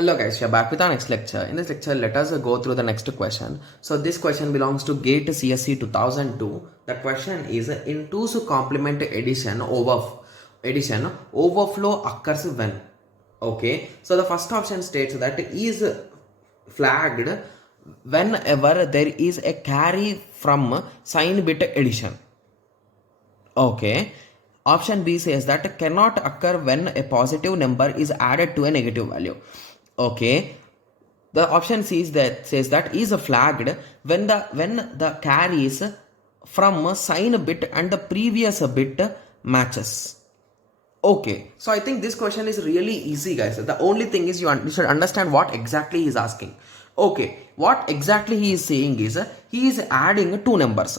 Hello guys, we are back with our next lecture. In this lecture, let us go through the next question. So this question belongs to GATE CSE 2002. The question is in 2's complement addition overflow occurs when? Okay, so the first option states that is flagged whenever there is a carry from sign bit addition. Okay. Option B says that cannot occur when a positive number is added to a negative value. Okay. The option C says that is flagged when the carries from sign bit and the previous bit matches. Okay, so I think this question is really easy, guys. The only thing is you should understand what exactly he is asking. Okay, what exactly he is saying is he is adding two numbers.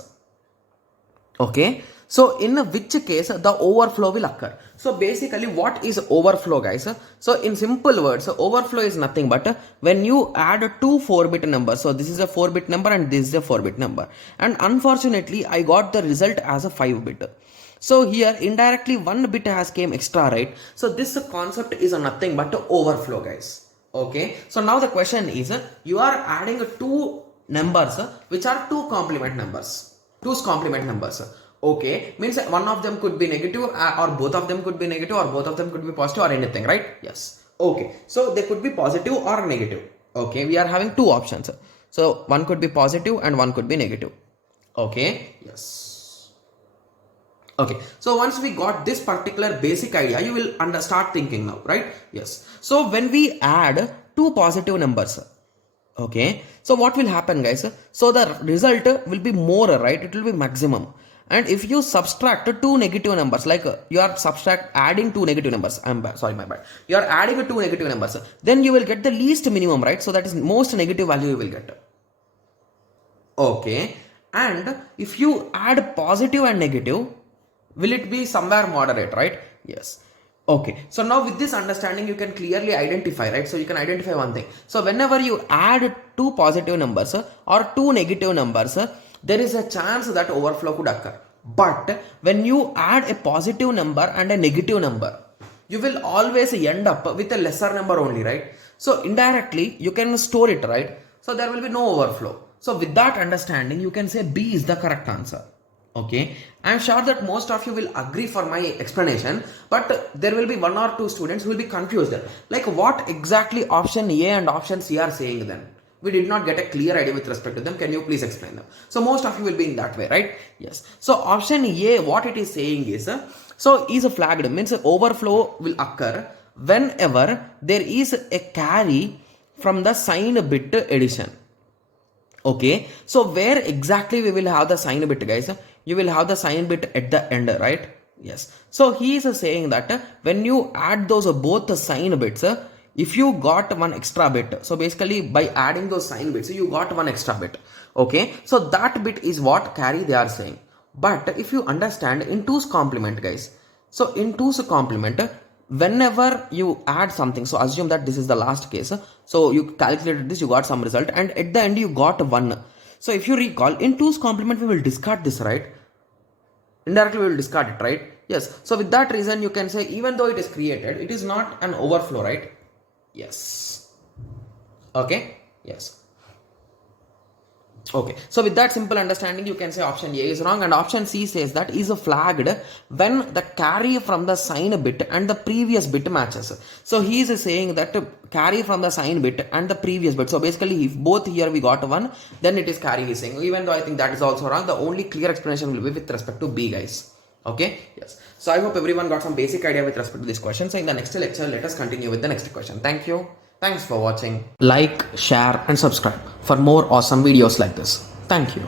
Okay, so in which case the overflow will occur. So basically what is overflow, guys? So in simple words, overflow is nothing but when you add two 4-bit numbers. So this is a 4-bit number and this is a 4-bit number, and unfortunately I got the result as a 5-bit. So here indirectly 1 bit has came extra, right? So this concept is nothing but overflow, guys. Okay, so now the question is you are adding two numbers which are two complement numbers. Okay, means one of them could be negative or both of them could be negative or both of them could be positive or anything, right? Yes. Okay, so they could be positive or negative. Okay, we are having two options. So one could be positive and one could be negative. Okay, yes. Okay, so once we got this particular basic idea, you will start thinking now, right? Yes. So when we add two positive numbers, okay, so what will happen, guys? So the result will be more, right? It will be maximum. And if you subtract two negative numbers, like you are adding two negative numbers, my bad, you are adding two negative numbers, then you will get the least minimum, right? So that is most negative value you will get. Okay, and if you add positive and negative, will it be somewhere moderate, right? Yes. Okay, so now with this understanding you can clearly identify, right? So you can identify one thing. So whenever you add two positive numbers or two negative numbers, there is a chance that overflow could occur. But when you add a positive number and a negative number, you will always end up with a lesser number only, right? So indirectly you can store it, right? So there will be no overflow. So with that understanding, you can say B is the correct answer. Okay, I am sure that most of you will agree for my explanation, but there will be one or two students who will be confused. Like what exactly option A and option C are saying then? We did not get a clear idea with respect to them. Can you please explain them? So most of you will be in that way, right? Yes. So option A, what it is saying is, so is flagged means overflow will occur whenever there is a carry from the sign bit addition. Okay, so where exactly we will have the sign bit, guys? You will have the sign bit at the end, right? Yes. So he is saying that when you add those both sign bits, if you got one extra bit, so basically by adding those sign bits, you got one extra bit. Okay, so that bit is what carry they are saying. But if you understand in 2's complement, guys, so in 2's complement, whenever you add something, so assume that this is the last case, so you calculated this, you got some result, and at the end you got 1. So if you recall, in 2's complement we will discard this, right? Indirectly we will discard it, right? Yes. So with that reason you can say even though it is created, it is not an overflow, right? Yes. Okay. Yes. Okay, so with that simple understanding, you can say option A is wrong, and option C says that is flagged when the carry from the sign bit and the previous bit matches. So he is saying that carry from the sign bit and the previous bit. So basically, if both here we got 1, then it is carry he's saying. Even though I think that is also wrong, the only clear explanation will be with respect to B, guys. Okay, yes. So I hope everyone got some basic idea with respect to this question. So in the next lecture, let us continue with the next question. Thank you. Thanks for watching. Like, share and subscribe for more awesome videos like this. Thank you.